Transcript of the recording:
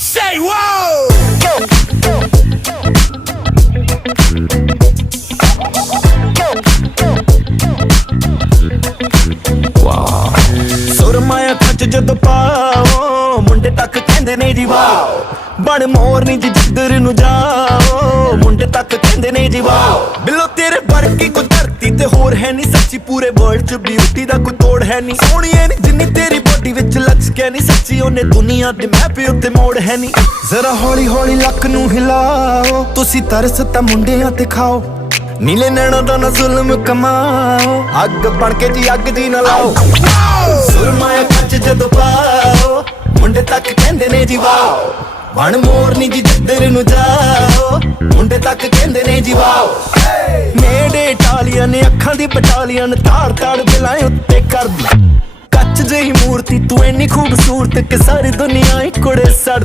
Say whoa! ਸੁਰਮਾਇਆ ਖੱਚ ਜਦੋਂ ਪਾਓ ਮੁੰਡੇ ਤੱਕ ਕਹਿੰਦੇ ਨੇ ਜੀ ਵਾਓ ਬਣ ਮੋਰਨੀ ਜੀ ਜਿੱਧਰ ਨੂੰ ਜਾਓ ਮੁੰਡੇ ਤੱਕ ਕਹਿੰਦੇ ਨੇ ਜੀ ਵਾਓ ਬਿੱਲੋ ਤੇਰੇ ਵਰਗੀ ਕੋਈ ਧਰਤੀ ਤੇ ਹੋਰ ਹੈ ਨਹੀਂ ਸੱਚੀ ਪੂਰੇ ਵਰਲਡ 'ਚ ਬਿਊਟੀ ਦਾ ਕੋਈ ਤੋੜ ਹੈ ਨਹੀਂ ਸੋਹਣੀਏ ਨੀ ਜਿੰਨੀ ਤੇਰੀ ਬੋਡੀ ਵਿੱਚ ਲਕਸ ਕੇ ਨਹੀਂ ਸੱਚੀ ਉਹਨੇ ਦੁਨੀਆ ਦੇ ਮੈਪ ਉੱਤੇ ਮੋੜ ਹੈ ਨਹੀਂ ਜ਼ਰਾ ਹੌਲੀ ਹੌਲੀ ਲੱਕ ਨੂੰ ਹਿਲਾਓ ਤੁਸੀਂ ਤਰਸ ਤਾਂ ਮੁੰਡਿਆਂ ਤੇ ਖਾਓ ਨੀਲੇ ਨੈਣਾਂ ਦਾ ਨਾ ਜ਼ੁਲਮ ਕਮਾਓ ਅੱਗ ਬਣ ਕੇ ਜੀ ਅੱਗ ਦੀ ਨਾ ਲਾਓ ਸੁਰਮਾਇਆ ਕੱਚ ਜਦੋਂ ਪਾਓ ਮੁੰਡੇ ਤੱਕ ਕਹਿੰਦੇ ਨੇ ਜੀ ਵਾਓ ਬਣ ਮੋਰਨੀ ਜੀ ਜਿੱਧਰ ਨੂੰ ਜਾਓ ਮੁੰਡੇ ਤੱਕ ਕਹਿੰਦੇ ਨੇ ਜੀ ਵਾਓ ਨੇੜੇ ਇਟਾਲੀਅਨ ਅੱਖਾਂ ਦੀ ਬਟਾਲੀਅਨ ਤਾੜ ਤਾੜ ਬਿਲਾਏ ਉੱਤੇ ਕਰਦੀ ਕੱਚ ਜਿਹੀ ਮੂਰਤੀ ਤੂੰ ਇੰਨੀ ਖੂਬਸੂਰਤ ਕਿ ਸਾਰੀ ਦੁਨੀਆ ਹੀ ਕੁੜੇ ਸੜ